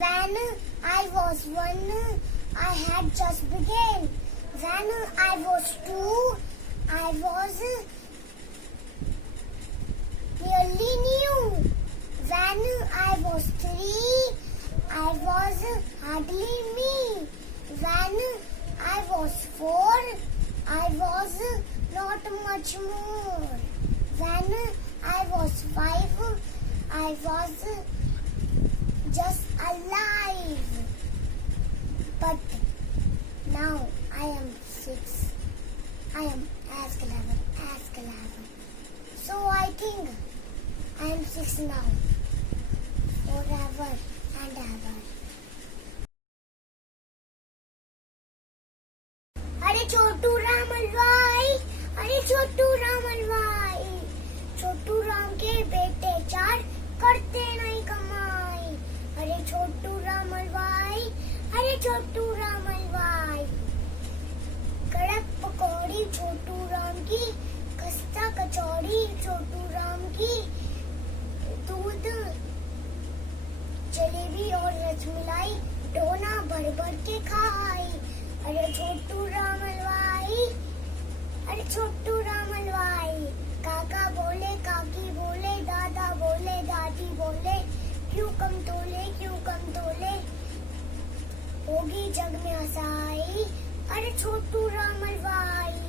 When I was one, I had just begun. When I was two, I was nearly new. When I was three, I was hardly me. When I was four, I was not much more. When I was five, I was just alive. But now I am six. I am as clever. So I think I am six now. Forever and ever. अरे छोटू राम हलवाई, अरे छोटू राम हलवाई, छोटू राम के बेटे चार करते नहीं कमाई। अरे छोटू राम हलवाई, अरे छोटू राम हलवाई, कड़क पकौड़ी छोटू राम की, खस्ता कचौड़ी छोटू राम की, दूध जलेबी और रसमलाई डोना भर भर के खाई। अरे छोटू राम हलवाई, अरे छोटू राम हलवाई, काका बोले काकी बोले दादा बोले दादी बोले, क्यों कम तोले होगी जग में हंसाई। अरे छोटू राम हलवाई।